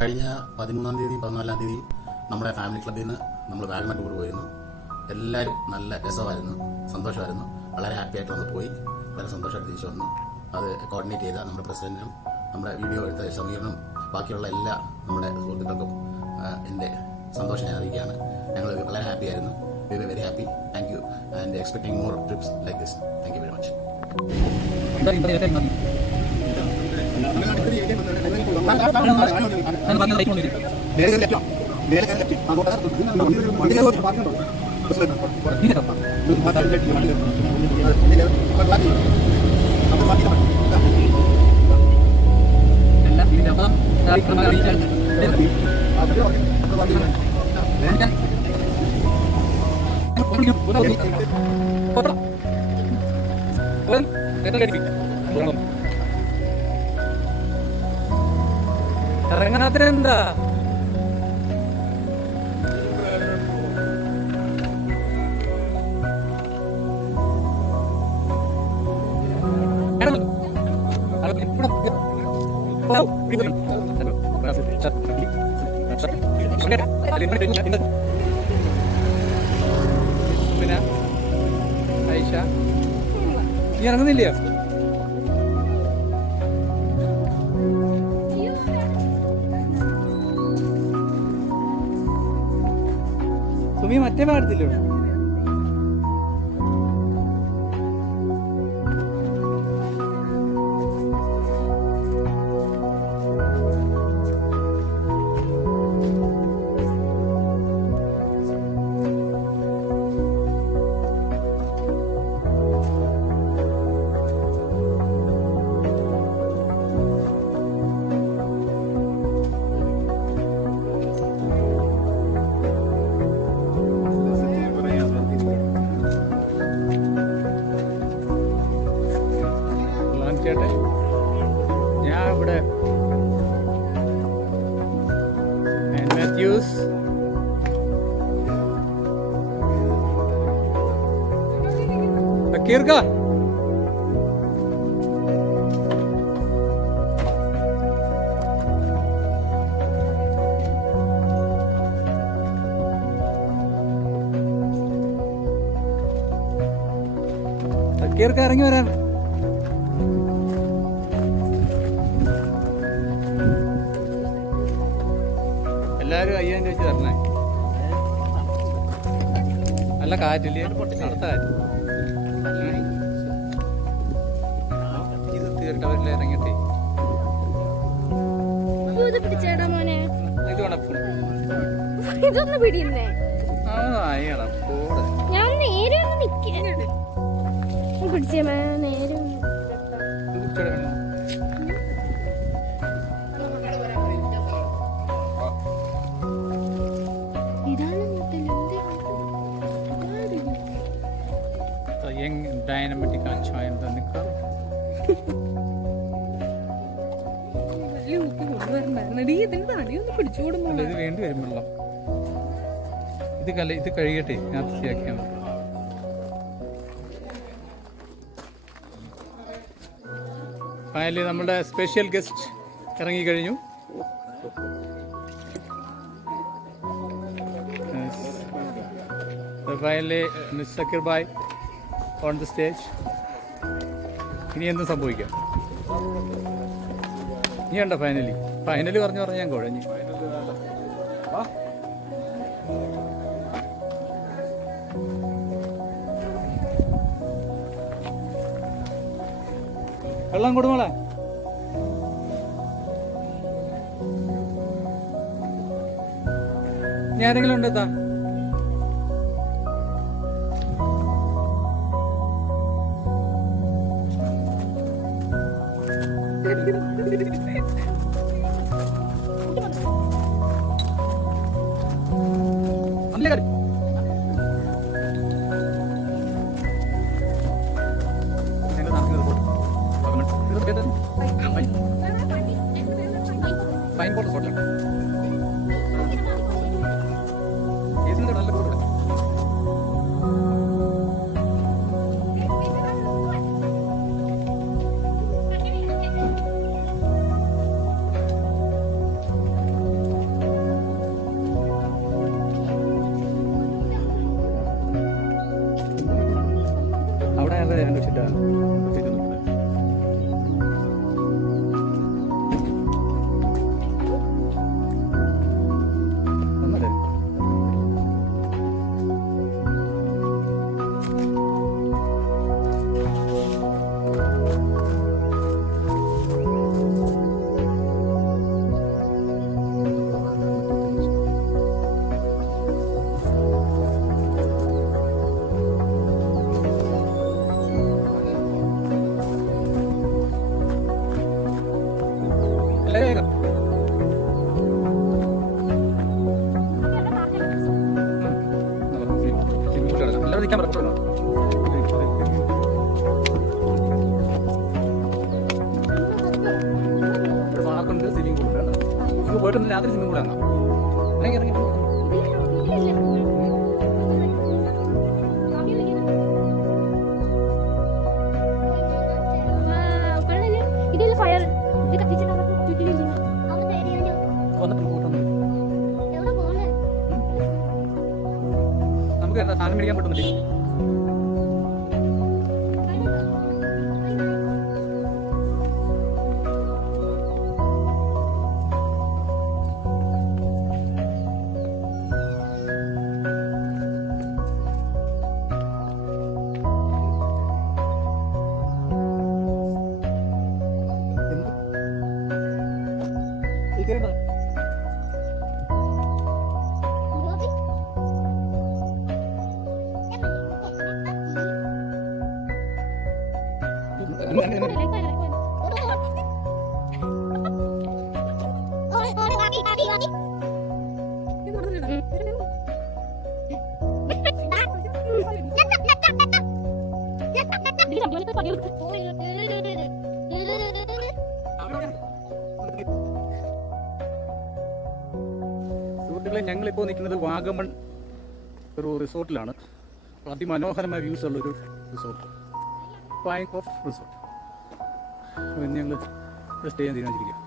കഴിഞ്ഞ 13-ാം തീയതി 14-ാം തീയതി നമ്മുടെ ഫാമിലി ക്ലബ്ബിൽ നിന്ന് നമ്മൾ വാഗമൺ ടൂർ പോയിരുന്നു. എല്ലാവരും നല്ല രസമായിരുന്നു, സന്തോഷമായിരുന്നു. വളരെ ഹാപ്പി ആയിട്ട് വന്ന് പോയി, വളരെ സന്തോഷമായിട്ട് തിരിച്ചു വന്നു. അത് കോർഡിനേറ്റ് ചെയ്ത നമ്മുടെ പ്രസിഡന്റിനും നമ്മുടെ വീഡിയോ എടുത്ത സമീറിനും ബാക്കിയുള്ള എല്ലാ നമ്മുടെ സുഹൃത്തുക്കൾക്കും എൻ്റെ സന്തോഷം ഞാൻ അറിയിക്കുകയാണ്. ഞങ്ങൾ വളരെ ഹാപ്പി ആയിരുന്നു. We very happy. Thank you and expecting more trips like this. Thank you very much. ഇറങ്ങാത്തിനെന്താ പിന്നെ ഐഷ നീ ഇറങ്ങുന്നില്ലയോ? സുമി മറ്റേ പാടത്തില്ലോ? ഞാൻ ഇവിടെ മാത്യൂസ് ബക്കീർക്ക ബക്കീർക്ക ഇറങ്ങി വരാൻ. എല്ലാരും 5000 വെച്ച് തരണേ. നല്ല കാറ്റില്ലേ? അടുത്ത കാറ്റ് ഇത് തീർട്ടവരിൽ ഇറങ്ങിട്ടേ ഇത് വേണം. ഇതൊന്ന് പിടിയുന്നേ. ഞാൻ നേരെ പിടിച്ചേ നേരെ ഡൈനമിക് ഇത് വേണ്ടി വരും വെള്ളം. ഇത് കഴിയട്ടെ, ഞാൻ ശരിയാക്കിയാൽ മതി. ഫൈനലി നമ്മുടെ സ്പെഷ്യൽ ഗസ്റ്റ് ഇറങ്ങിക്കഴിഞ്ഞു. Finally miss Zakir bhai on the stage. ഇനി എന്തും സംഭവിക്കാം. ഇനി ഉണ്ടോ ഫൈനലി പറഞ്ഞു ഞാൻ കുഴഞ്ഞു. വെള്ളം കൊടുമോളെ. ഇനി ആരെങ്കിലും ഉണ്ടെത്താ? Fine boat സ്പോട്ടിലാണ്. നല്ല ബോട്ട്. മാർക്കുണ്ട്, സ്വിമ്മിംഗ് പൂൾ ഉണ്ട്. നമുക്ക് പോയിട്ടൊന്ന് രാത്രി സ്വിമ്മിംഗ് പൂൾ കാണാം. ഇറങ്ങി ഇറങ്ങി വന്നിട്ട് പോയിട്ടൊന്ന് നമുക്ക് സാധനം മേടിക്കാൻ പറ്റുന്നില്ലേ? സുഹൃത്തുക്കളെ, ഞങ്ങളിപ്പോൾ നിൽക്കുന്നത് വാഗമൺ ഒരു റിസോർട്ടിലാണ്. അതിമനോഹരമായ വ്യൂസ് ഉള്ളൊരു റിസോർട്ട്, പാങ്ക് ഓഫ് റിസോർട്ട്. അപ്പോൾ ഇന്ന് ഞങ്ങൾ സ്റ്റേ ചെയ്യാൻ തീരുമാനിച്ചിരിക്കുക.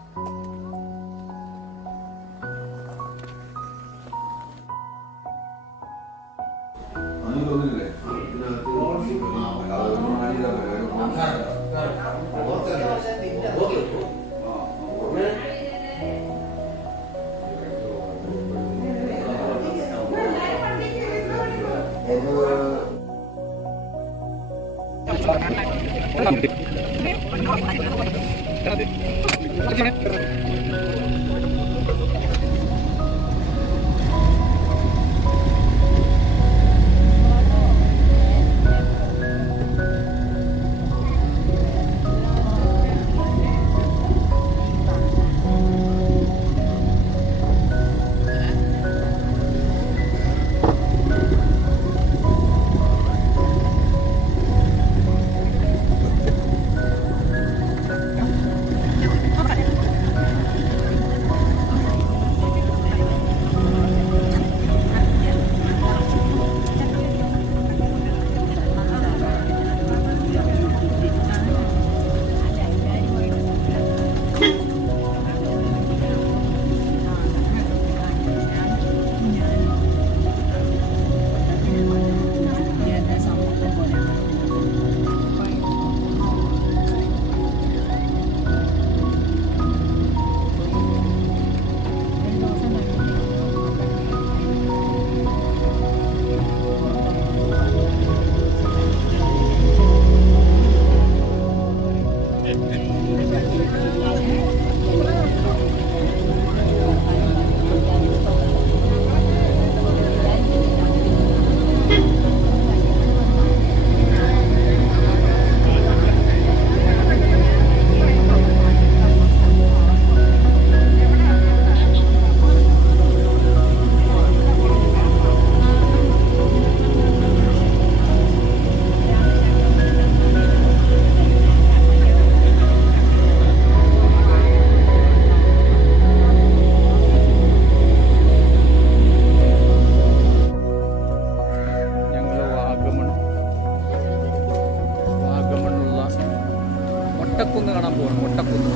മൊട്ടക്കുന്ന് കാണാൻ പോകണം. മൊട്ടക്കുന്ന്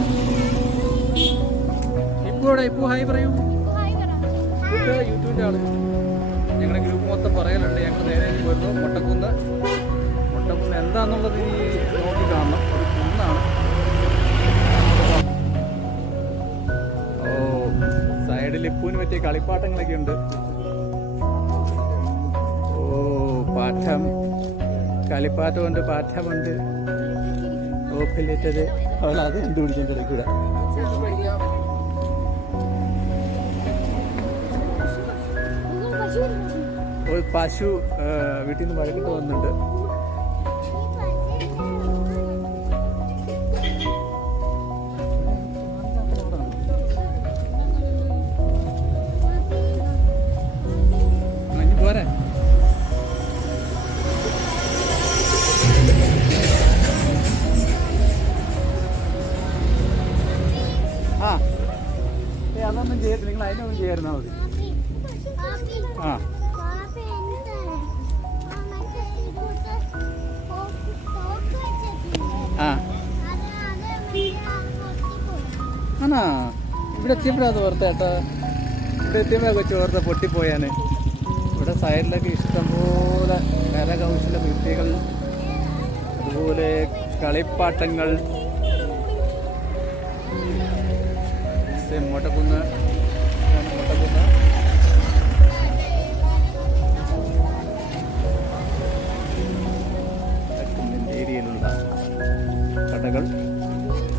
ഇപ്പോൾ ഹായ് പറയൂ. യൂട്യൂബിൻ്റെ ആള് ഞങ്ങളുടെ ഗ്രൂപ്പ് മൊത്തം പറയലുണ്ട്. ഞങ്ങൾ നേരെ വരുന്നു മൊട്ടക്കുന്ന്. മൊട്ടക്കുന്ന് എന്താണെന്നുള്ളത് ഈ നോക്കി കാണണം. ഒരു കുന്നാണ്. ഓ, സൈഡിൽ ഇപ്പൂന് പറ്റിയ കളിപ്പാട്ടങ്ങളൊക്കെ ഉണ്ട്. ഓ, പാഠം കളിപ്പാട്ടമുണ്ട്, പാഠമുണ്ട്. ഓപ്പിലിട്ടത് അവൾ അത് കണ്ടുപിടിക്കേണ്ട ഇടയ്ക്കൂടെ. ഒരു പശു വീട്ടിൽ നിന്ന് വഴക്കിട്ട് വന്നിട്ടുണ്ട്. പോരെ ചെയ്യത്തില്ല, നിങ്ങൾ അതിനൊന്നും ചെയ്യായിരുന്നാൽ മതി. ആ ആ ആണാ, ഇവിടെ എത്തിയപ്പോഴാണ് ഓർത്ത ചേട്ടാ, ഇവിടെ എത്തിയപ്പോഴാണ് കൊച്ചു ഓർത്ത പൊട്ടിപ്പോയാന്. ഇവിടെ സൈഡിലൊക്കെ ഇഷ്ടംപോലെ കരകൗശല വിദ്യകൾ, അതുപോലെ കളിപ്പാട്ടങ്ങൾ. മുട്ടക്കുന്ന് മുട്ടക്കുന്ന് ഏരിയയിലുള്ള കടകൾ,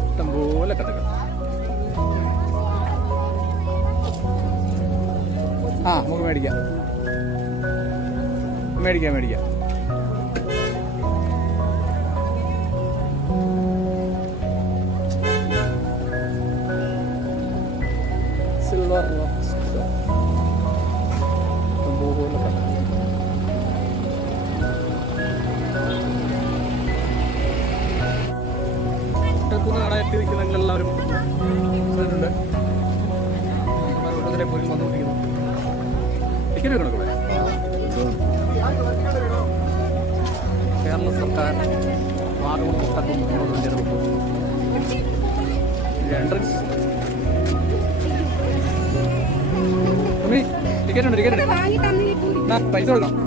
ഇഷ്ടംപോലെ കടകൾ. ആ നമുക്ക് മേടിക്കാം മേടിക്കാം മേടിക്കാം. സിൽവർ ഇഷ്ടംപോലെ കടകൾ. കാണാനായിട്ട് നിൽക്കുന്ന എല്ലാവരും ഉണ്ട്. ഓരോരുത്തരെ പോലും വന്നുകൊണ്ടിരിക്കുന്നു. ടിക്കറ്റ് കണക്കൂടെ കേരള സർക്കാർ വാഗമൺ മുട്ടക്കുന്ന് വിനോദസഞ്ചാര എൻട്രൻസ്. ടിക്കറ്റ് ഉണ്ട്, ടിക്കറ്റ് ഉണ്ട്. പൈസ കൊടുക്കണം.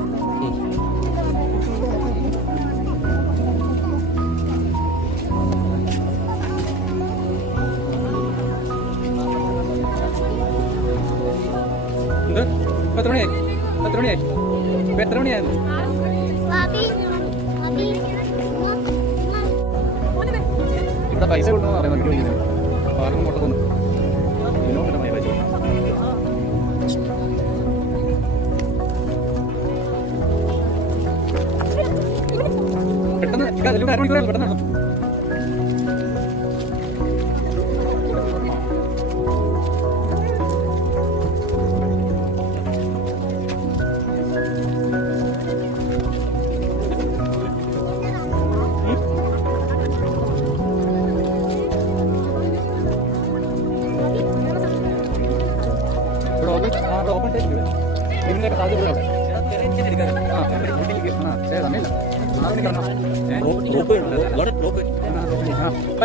എത്ര മണിയായി? എത്ര മണിയായി? ഇപ്പം എത്ര മണിയായിരുന്നു? ഇവിടെ പൈസ കൊടുക്കണമെന്ന് പറയുന്നത് വിളിക്കുന്നത് പാർക്കും മുട്ടക്കൊന്നും ഇതിനോട്ട് മതി പൈസ. പെട്ടെന്ന് അരമണിക്കൂറാണ് പെട്ടെന്ന് നടന്നു. ഓപ്പൺ ടേസ്റ്റ് ഇതിനൊക്കെ സാധ്യത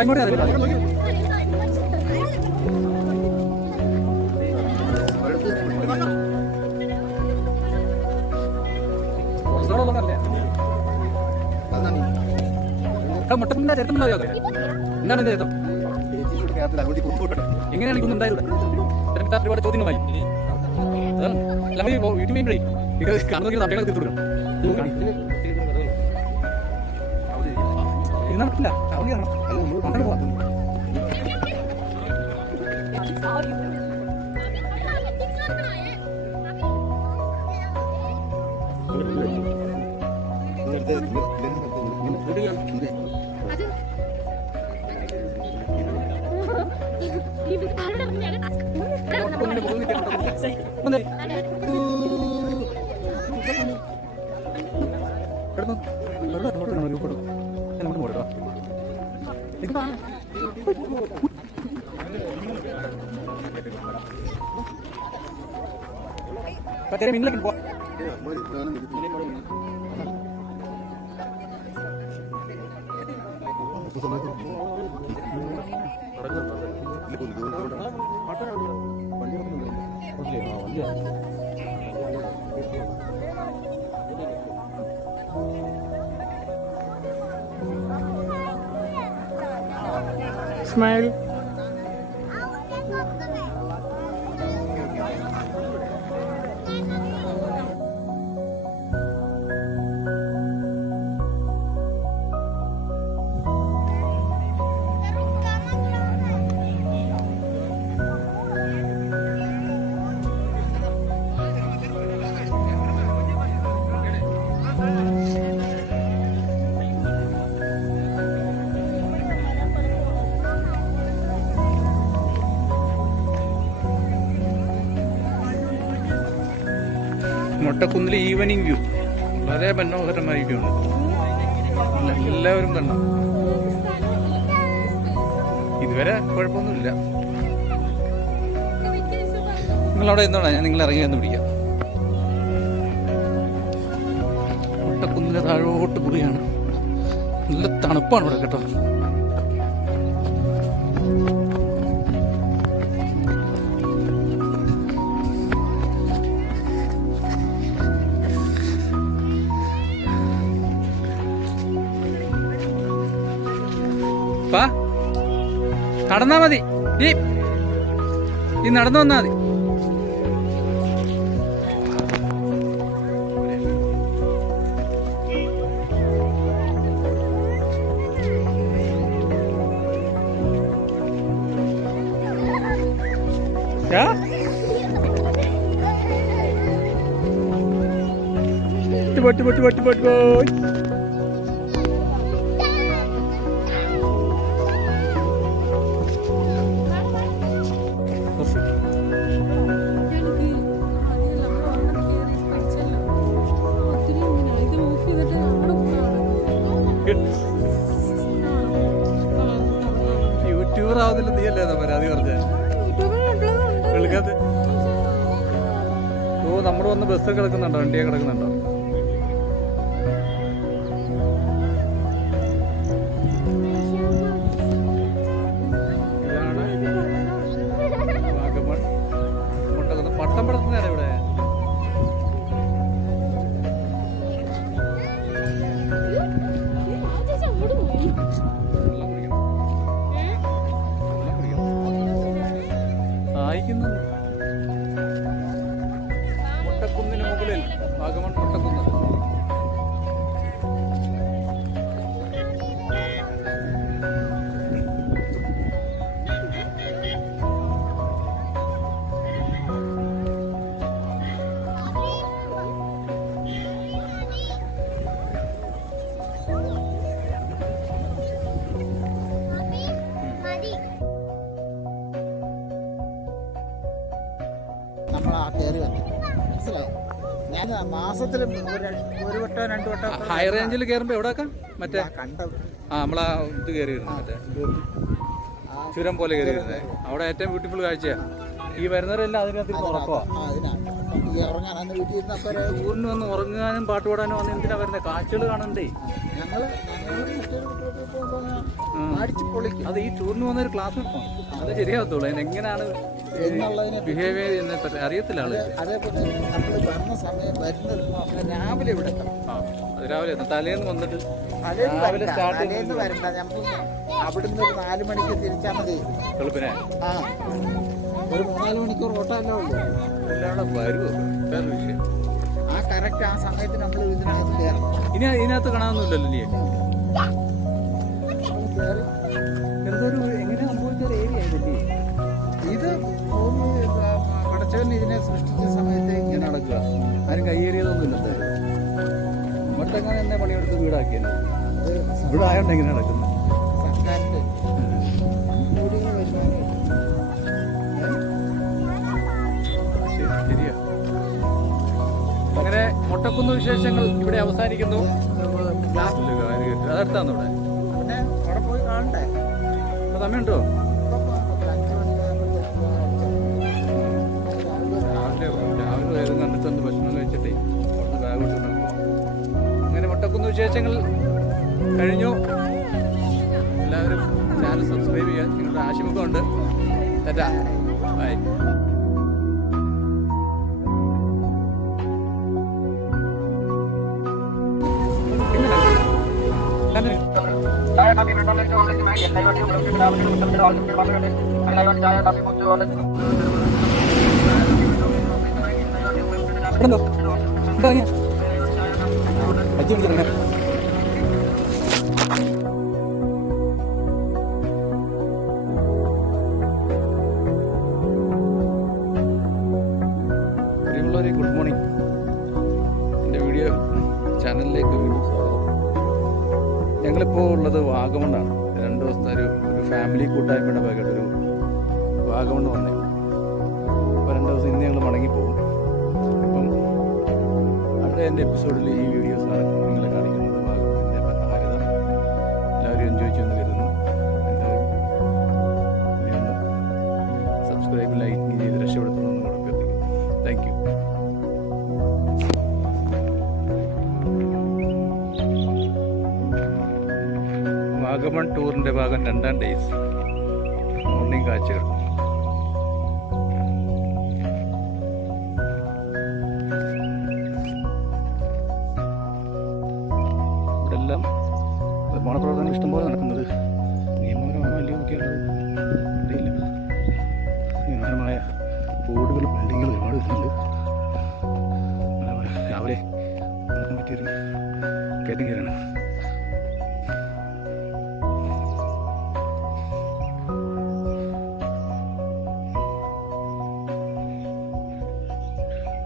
അങ്ങോട്ടേ അറിയില്ല. മുട്ടപ്പിന്റെ ചരിത്രമില്ല എന്താണ് എന്റെ ചരിത്രം? എങ്ങനെയാണ് ഇതൊന്നും ഉണ്ടായത്? ഒരുപാട് ചോദ്യങ്ങളായി യൂട്യൂബിൽ കാണുന്ന നാട്ടുകാരെ തീർത്തു കൊടുക്കണം. ഇരുന്നാ പറ്റില്ല, അവിടെ കാണണം. അങ്ങനെ പോവാം. Patera minum lagi po. Smile. മുട്ടക്കുന്നിലെ ഈവനിങ് വ്യൂ വളരെ മനോഹരമായ വ്യൂ ആണ്. എല്ലാവരും കണ്ട ഇതുവരെ കുഴപ്പമൊന്നുമില്ല. നിങ്ങളവിടെ എന്നോടാ, ഞാൻ നിങ്ങൾ ഇറങ്ങി വന്ന് പിടിക്കാം. മുട്ടക്കുന്നിൻ്റെ താഴോട്ട് കുറിയാണ്. നല്ല തണുപ്പാണ് ഇവിടെ കേട്ടോ. നടന്നാ മതി, ഈ നടന്നു വന്നാ മതി. പോയി യൂട്യൂബർ ആവുന്നില്ല നീയല്ലേ പരാതി പറഞ്ഞ വിളിക്കാത്ത. ഓ, നമ്മൾ വന്ന് ബസ് കിടക്കുന്നുണ്ടോ, വണ്ടിയെ കിടക്കുന്നുണ്ടോ? ഇതാണ് വാഗമൺ മുട്ടക്കുന്ന്. പട്ടം പടത്തുന്നതാണ് ഇവിടെ. മുട്ടക്കുന്നിന് മുകളിൽ വാഗമൺ മുട്ടക്കുന്ന്. നമ്മൾ ആ കയറി വന്നു, മനസ്സിലായോ? ഞാൻ മാസത്തിൽ ഒരു വട്ടം 2 വട്ടം ഹൈ റേഞ്ചിൽ കയറുമ്പോ എവിടെയൊക്കെ മറ്റേ കണ്ട നമ്മളാ ഇത് കയറി വരുന്നത്, മറ്റേ ചുരം പോലെ കയറി വരുന്നത്. അവിടെ ഏറ്റവും ബ്യൂട്ടിഫുൾ കാഴ്ചയാ. ഈ വരുന്നവരെല്ലാം അതിനകത്ത് ഉറക്കവാ. ഉറങ്ങാൻ വീട്ടിൽ ഇരുന്നപ്പോൾ ഊരിന് വന്ന് ഉറങ്ങാനും പാട്ട് പാടാനും വന്ന് എന്തിനാ വരുന്നത്? കാഴ്ചകൾ കാണണ്ടേ? ഞങ്ങൾ അടിച്ച് പൊളിക്കും. അത് ഈ ടൂറിന് വന്ന ഒരു ക്ലാസ് എടുക്കണം, അത് ശരിയാകത്തുള്ളൂ. അതിനെങ്ങനെയാണ് ബിഹേവ് ചെയ്യുന്നതിനെ പറ്റി അറിയത്തില്ല ആള്. അതേപോലെ നമ്മൾ വരുന്ന സമയം വരുന്നത് രാവിലെ ഇവിടെ അത് രാവിലെ തലേന്ന് വന്നിട്ട് രാവിലെ തലേന്ന് വരണ്ട. നമ്മൾ അവിടുന്ന് ഒരു 4 മണിക്ക് തിരിച്ചാൽ മതി വെളുപ്പിനെ. ആ, ഒരു 3-4 മണിക്കൂർ ഓട്ടമല്ലേ ഉള്ളൂ. എല്ലാം വരുമോ? വേറെ വിഷയം. ആ കറക്റ്റ് ആ സമയത്ത് നമ്മൾ ഇതിനകത്ത് കയറണം. ഇനി ഇതിനകത്ത് കാണാനൊന്നുമില്ലല്ലോ നീ. എന്തൊരു എങ്ങനെ സംഭവിച്ച ഒരു ഏരിയ ആയതല്ലേ ഇത്? ഭൂമി പടച്ചവൻ ഇതിനെ സൃഷ്ടിച്ച സമയത്ത് ഇങ്ങനെ നടക്കുക. ആരും കയ്യേറിയതൊന്നുമില്ല. മറ്റെങ്ങനെ എന്നെ പണിയെടുത്ത് വീടാക്കിയല്ലോ. ഇവിടെ ആയോണ്ട് എങ്ങനെ നടക്കുന്നു? സർക്കാരിന്റെ കൂടിയ വരുമാനം. ശരിയാ. അങ്ങനെ മുട്ടക്കുന്ന് വിശേഷങ്ങൾ ഇവിടെ അവസാനിക്കുന്നു. അതെടുത്താന്ന് ഇവിടെ പിന്നെ അവിടെ പോയി കാണണ്ടേ? അപ്പൊ സമയമുണ്ടോ? രാവിലെ ഏതും കണ്ടിട്ടൊന്ന് ഭക്ഷണം കഴിച്ചിട്ടേ ഒന്ന് ബാഗ് കൊടുത്തിട്ടുണ്ടാകും. അങ്ങനെ മുട്ടക്കുന്ന് വിശേഷങ്ങൾ കഴിഞ്ഞു. എല്ലാവരും ചാനൽ സബ്സ്ക്രൈബ് ചെയ്യാൻ നിങ്ങളുടെ ആശംസയുണ്ട്. ടാറ്റാ, ബൈ. പ്രിയമുള്ളവരെ, ഗുഡ് മോർണിംഗ്. എൻ്റെ വീഡിയോ ചാനലിലേക്ക് വീണ്ടും സ്വാഗതം. ഞങ്ങളിപ്പോൾ ഉള്ളത് വാഗമണ്ണാണ്. 2 ദിവസത്തെ ഒരു ഫാമിലി കൂട്ടായ്മയുടെ ഭാഗമായിട്ടൊരു വാഗമണ്ണ് വന്നേ. അപ്പോൾ 2 ദിവസം ഇന്ന് ഞങ്ങൾ മടങ്ങിപ്പോകും. അപ്പം അടുത്ത എൻ്റെ എപ്പിസോഡിൽ ഈ വീഡിയോസാണ് നിങ്ങളെ കാണിക്കുന്നത്. വാഗമണ്ണിൻ്റെ മനോഹാരിത എല്ലാവരും എൻജോയ് ചെയ്യുമെന്ന് കരുതുന്നു. എല്ലാവരും സബ്സ്ക്രൈബ്, ലൈക്ക് ചെയ്ത് രക്ഷപ്പെടുത്തണമെന്ന് കൂടെ അഭ്യർത്ഥിക്കുന്നു. Thank you. വാഗമൺ ടൂറിൻ്റെ ഭാഗം 2ാം ഡേയ്സ് മോർണിംഗ് കാഴ്ചകൾ. ഇവിടെ എല്ലാം നിർമ്മാണ പ്രവർത്തനം ഇഷ്ടംപോലെ നടക്കുന്നത്. നിയമപരമാണോ അല്ലയോ എന്നൊക്കെയുള്ളത് അറിയില്ല. നിയമപരമായ ബോർഡുകൾ ബിൽഡിങ്ങുകൾ ഒരുപാട് വരുന്നുണ്ട്. രാവിലെ നടക്കാൻ പറ്റിയൊരു കയറ്റം കയറാണ്.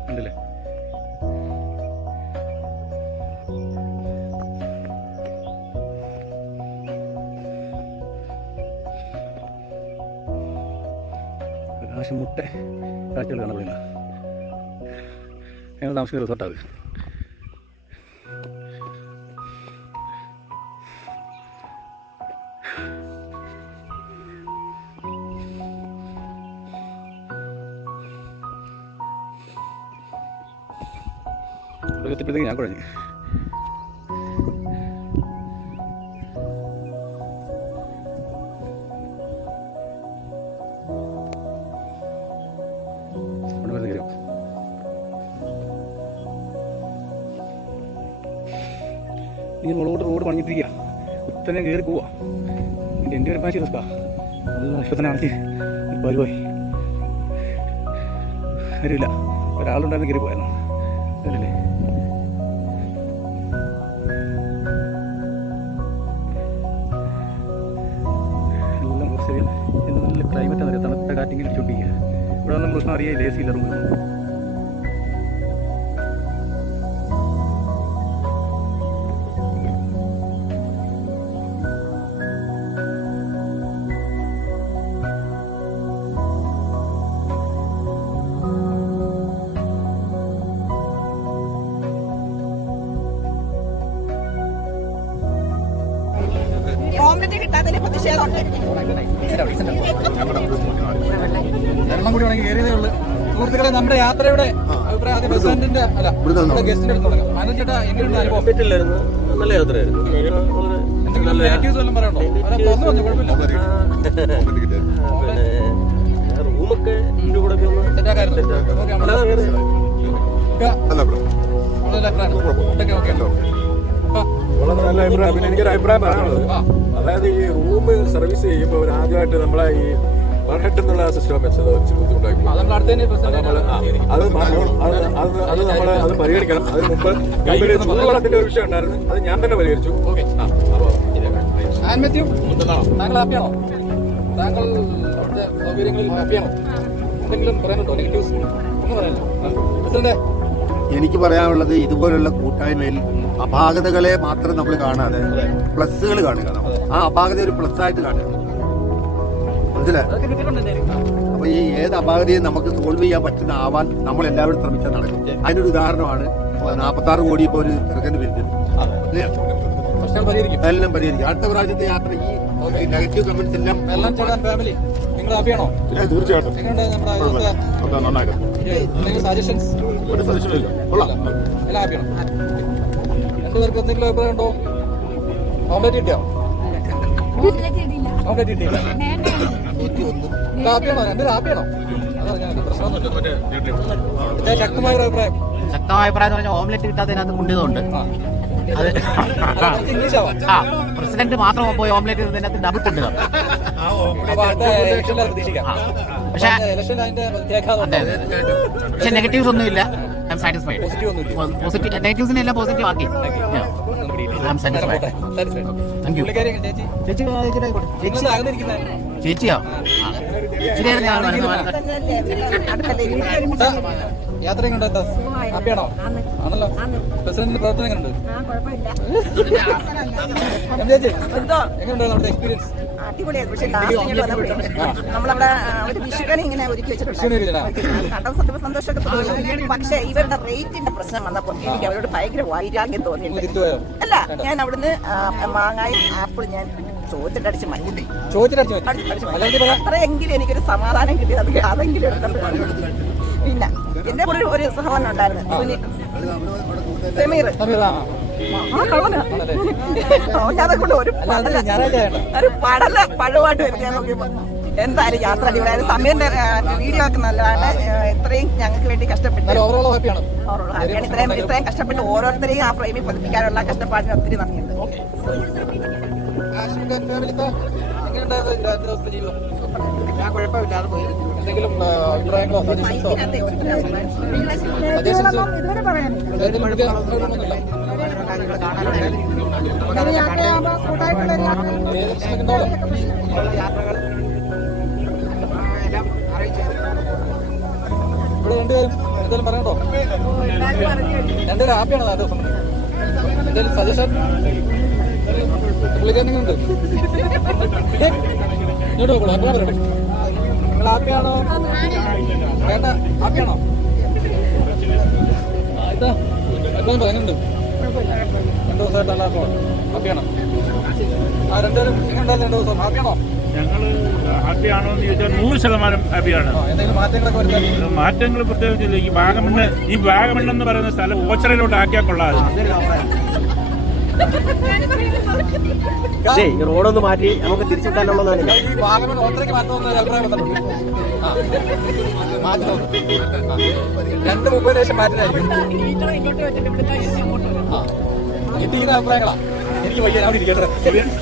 ഉണ്ടല്ലേ? പ്രകാശം മുട്ട കാഴ്ചകൾ കാണപ്പെടുന്നത്. ഞങ്ങൾ താമസിക്കുന്ന റിസോർട്ടാണ്. ഇവിടെ എത്തിയപ്പോഴത്തേക്ക് ഞാൻ കുഴഞ്ഞു. ഈ മുളകോട്ട് റോഡ് പണിഞ്ഞിട്ടിരിക്കുക. കുത്തനെ കയറി പോവാ. എൻ്റെ ഒരു പാശി റിസ്ക്കാ. നല്ല ഇഷ്ടത്തിനാണെങ്കിൽ പരിപാടി വരില്ല. ഒരാളുണ്ടായിരുന്നു കയറി പോയായിരുന്നു. അതല്ലേ എല്ലാം കുറച്ച് നല്ല ക്ലൈമറ്റാണ് അറിയാം. തണുത്ത കാറ്റിങ്ങനെ ചുണ്ടിക്കുക. ഇവിടെ ഒന്നും പ്രശ്നം അറിയാം. എ സി ഇല്ല റൂമിൽ. ഓംലെറ്റ് കിട്ടാത്തതിന് പ്രതിഷേധമുണ്ട്. എണ്ണം കൂടി വേണമെങ്കിൽ കയറിയതേ ഉള്ളൂ. സുഹൃത്തുക്കളെ, നമ്മുടെ യാത്രയുടെ അഭിപ്രായം ആദ്യം പ്രസിഡന്റിന്റെ അല്ല നമ്മുടെ ഗസ്റ്റിന്റെ അടുത്ത് തുടങ്ങാം. ആനന്ദ് ചേട്ടാ, എങ്ങനെയുണ്ട് അനുഭവം? നല്ല യാത്രയായിരുന്നു. എന്തെങ്കിലും നെഗറ്റീവ്സ് വല്ലതും പറയണ്ടോ? തുറന്നു പറഞ്ഞു, കുഴപ്പമില്ല. റൂമൊക്കെ സെറ്റാക്കായിരുന്നു. വളരെ നല്ല അഭിപ്രായം. പിന്നെ എനിക്കൊരു അഭിപ്രായം പറയാനുള്ളത്, അതായത് ഈ റൂം സർവീസ് ചെയ്യുമ്പോൾ ആദ്യമായിട്ട് നമ്മളെ ഈ പെർഹെഡ് എന്നുള്ള സിസ്റ്റം വെച്ചത് ബുദ്ധിമുട്ടായി. അത് പരിഗണിക്കണം. അതിന് മുമ്പ് ചൂടുവെള്ളത്തിന്റെ ഒരു വിഷയം ഉണ്ടായിരുന്നു. അത് ഞാൻ തന്നെ പരിഹരിച്ചു. താങ്കൾ ഹാപ്പിയാണോ? താങ്കൾ സൗകര്യങ്ങളിൽ ഹാപ്പിയാണോ? എന്തെങ്കിലും പറയാനുണ്ടോ? നെഗറ്റീവ്സ് ഒന്നും പറയാനില്ല. പ്രസിഡന്റ്, എനിക്ക് പറയാനുള്ളത്, ഇതുപോലുള്ള കൂട്ടായ്മയിൽ അപാകതകളെ മാത്രം നമ്മൾ കാണാതെ പ്ലസ്സുകൾ കാണുക. ആ അപാകത ഒരു പ്ലസ് ആയിട്ട് കാണുക. മനസ്സിലായി? അപ്പൊ ഈ ഏത് അപാകതയും നമുക്ക് സോൾവ് ചെയ്യാൻ പറ്റുന്ന ആവാൻ നമ്മൾ എല്ലാവരും ശ്രമിച്ചാൽ നടക്കും. അതിനൊരു ഉദാഹരണമാണ് 46 കോടി ഇപ്പോൾ ഒരു ചെറുക്കന് പിരിച്ചത്. എല്ലാം പരിഹരിക്കും. അടുത്ത പ്രാവശ്യത്തെ യാത്ര ഈ നെഗറ്റീവ് കമന്റ്സ് എല്ലാം ഫാമിലി നിങ്ങൾ ഹാപ്പിയാണോ? തീർച്ചയായിട്ടും സജഷൻസ് എല്ലാം ഹാപ്പിയാണോ? രണ്ടുപേർക്ക് എന്തെങ്കിലും അഭിപ്രായം ഉണ്ടോ? ഓംലെറ്റ് കിട്ടിയോ? ഓംലെറ്റ് കിട്ടിയില്ല. ഹാപ്പിയാണോ? രണ്ടുപേരും ഹാപ്പിയാണോ? അതറിഞ്ഞാൽ പ്രശ്നമൊന്നുമില്ല. ശക്തമായ ഒരു അഭിപ്രായം. ശക്തമായ അഭിപ്രായം എന്ന് പറഞ്ഞാൽ ഓംലെറ്റ് കിട്ടാത്തതിനകത്ത് കുണ്ടിതുണ്ട്. അത് പ്രസിഡന്റ് മാത്രം പോയി ഓംലെറ്റ് ഇതിനകത്ത് ഡബിൾ കൊണ്ടുവരാം. പക്ഷെ നെഗറ്റീവ്സ് ഒന്നുമില്ല. I'm satisfied. പോസിറ്റീവ് നെഗറ്റീവ്സിനെ എല്ലാം പോസിറ്റീവ് ആക്കി. I'm satisfied. Thank you. ചേച്ചിയോ? യാത്ര എങ്ങനെയുണ്ട്? ഹാപ്പിയാണോ? ആണല്ലോ. പ്രസിഡന്റിന്റെ പ്രവർത്തനം എങ്ങനെയുണ്ട്? എങ്ങനെയുണ്ട് നമ്മുടെ എക്സ്പീരിയൻസ്? അടിപൊളിയായിരുന്നു. പക്ഷേ നമ്മളവിടെ ഒരു വിഷുക്കണി ഇങ്ങനെ ഒരുക്കി വെച്ചിട്ടുണ്ട്. കണ്ടത് സത്യം സന്തോഷമൊക്കെ തോന്നി. പക്ഷേ ഇവരുടെ റേറ്റിന്റെ പ്രശ്നം വന്നപ്പോൾ എനിക്ക് അവരോട് ഭയങ്കര വൈരാഗ്യം തോന്നിയിട്ടുണ്ട്. അല്ല, ഞാൻ അവിടുന്ന് മാങ്ങായും ആപ്പിൾ ഞാൻ ചോദിച്ചിട്ടടിച്ച് മതി. അത്രയെങ്കിലും എനിക്കൊരു സമാധാനം കിട്ടിയത് അതെങ്കിലും എടുത്തിട്ട്. പിന്നെ എന്റെ എന്റെ കൂടെ ഒരു സഹോദരൻ ഉണ്ടായിരുന്നു സമീർ ആ കള്ളനാ അവനതെ കൊണ്ട് ഒരു പടല പഴമായിട്ട് വരുന്ന നോക്കിയപ്പോ എന്തായാലും യാത്ര അടിപൊളിയായിരുന്നു. സമീറിന്റെ വീഡിയോ ഒക്കെ നല്ലതാണ്. ഇത്രയും ഞങ്ങൾക്ക് വേണ്ടി കഷ്ടപ്പെട്ട് ഇത്രയും കഷ്ടപ്പെട്ട് ഓരോരുത്തരെയും ആ ഫ്രെയിമിൽ പതിപ്പിക്കാനുള്ള കഷ്ടപ്പാടിന് ഒത്തിരി നന്ദിയുണ്ട്. ഞാൻ കുഴപ്പമില്ലാതെ പോയി. എന്തെങ്കിലും അഭിപ്രായങ്ങളോ ഇതുവരെ പറയാനില്ല. യാത്രകൾ എല്ലാം അറിയിച്ചു. ഇവിടെ രണ്ടുപേരും എന്തെങ്കിലും പറയണ്ടോ? രണ്ടുപേരും ഹാപ്പിയാണോ ആ ദിവസം? എന്തെങ്കിലും സജഷൻ പുള്ളിക്കാരെങ്ങനെയുണ്ട്? ഇങ്ങോട്ട് നോക്കണോ? എപ്പോഴാ പറയണേ? നിങ്ങൾ ഹാപ്പിയാണോ? വേണ്ട ഹാപ്പിയാണോ? ഇതാ എപ്പോഴും പറയുന്നുണ്ട് 2 ദിവസമായിട്ടല്ല ഹാപ്പിയാണോ? ആ രണ്ടുപേരും എങ്ങനെയുണ്ടായിരുന്നു 2 ദിവസം? ഹാപ്പിയാണോ? ഞങ്ങൾ ഹാപ്പിയാണോ എന്ന് ചോദിച്ചാൽ 100% ഹാപ്പിയാണ്. എന്തെങ്കിലും മാറ്റങ്ങളൊക്കെ വരുത്താൻ? മാറ്റങ്ങൾ പ്രത്യേകിച്ചില്ല. ഈ വാഗമൺ എന്ന് പറയുന്ന സ്ഥലം ഓച്ചറയിലോട്ട് ആക്കിയാൽ കൊള്ളാമായിരുന്നു. ഈ റോഡൊന്ന് മാറ്റി നമുക്ക് തിരിച്ചുവിട്ടാനുള്ളതാണ്. ഈ വാഗമൺ ഓച്ചറയ്ക്ക് മാറ്റണമെന്ന് ഒരു അഭിപ്രായം വന്നിട്ടുണ്ട്. 2:30 ശേഷം മാറ്റിനായിരിക്കും. കിട്ടിയിരിക്കുന്ന അഭിപ്രായങ്ങളാ. എനിക്ക് വയ്യ, ഞാൻ ഇരിക്കട്ടെ.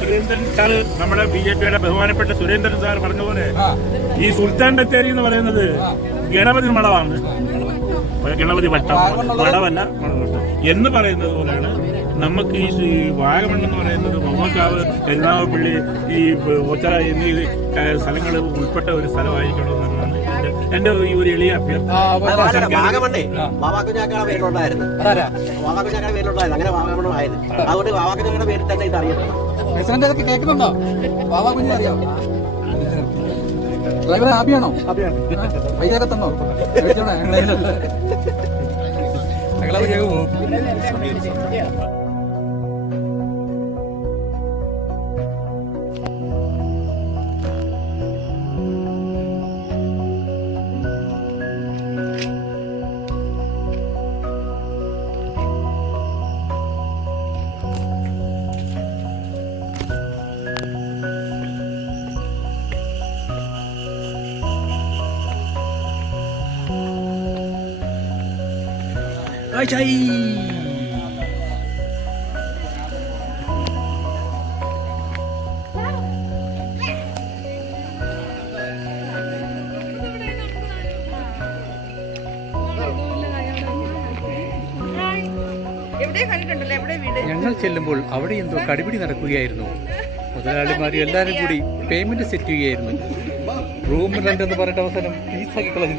സുരേന്ദ്രൻ സാർ, നമ്മുടെ BJPയുടെ ബഹുമാനപ്പെട്ട സുരേന്ദ്രൻ സാർ പറഞ്ഞ പോലെ ഈ സുൽത്താൻ ബത്തേരി എന്ന് പറയുന്നത് ഗണപതി മഠമാണ്. ഗണപതി വട്ടം, മഠമല്ല എന്ന് പറയുന്നത് പോലെയാണ് നമുക്ക് ഈ വാഗമൺ എന്ന് പറയുന്നത് മമ്മക്കാവ്, കരുനാഗപ്പള്ളി, ഈ ഓച്ചറ എന്നീ സ്ഥലങ്ങൾ ഉൾപ്പെട്ട ഒരു സ്ഥലമായിരിക്കണമെന്നാണ് എന്റെ ഒരു എളിയ അഭ്യർത്ഥന. വാഗമണ്ണേ വാവാക്കുഞ്ഞാക്കയുടെ പേരിലുണ്ടായിരുന്നു. വാവാക്കുഞ്ഞാക്കയുടെ പേരിലുണ്ടായിരുന്നു. അങ്ങനെ വാഗമണ്ണം ആയത്. അതുകൊണ്ട് വാവാക്കുഞ്ഞാക്കയുടെ പേരിൽ തന്നെ ഇത് അറിയപ്പെടും. പ്രസിഡന്റ് അതൊക്കെ കേൾക്കുന്നുണ്ടോ? വാവാ കുഞ്ഞിനെ അറിയാം. ഡ്രൈവറെ ഹാപ്പിയാണോ? പൈസയൊക്കെ തന്നോ? ഞങ്ങളത് കേൾക്കുമോ? ഞങ്ങൾ ചെല്ലുമ്പോൾ അവിടെ എന്തോ കടിപിടി നടക്കുകയായിരുന്നു. മുതലാളിമാർ എല്ലാവരും കൂടി പേയ്മെന്റ് സെറ്റ് ചെയ്യുകയായിരുന്നു. റൂം റെന്റ് എന്ന് പറഞ്ഞിട്ട് അവസാനം പീസാക്കി കളഞ്ഞു.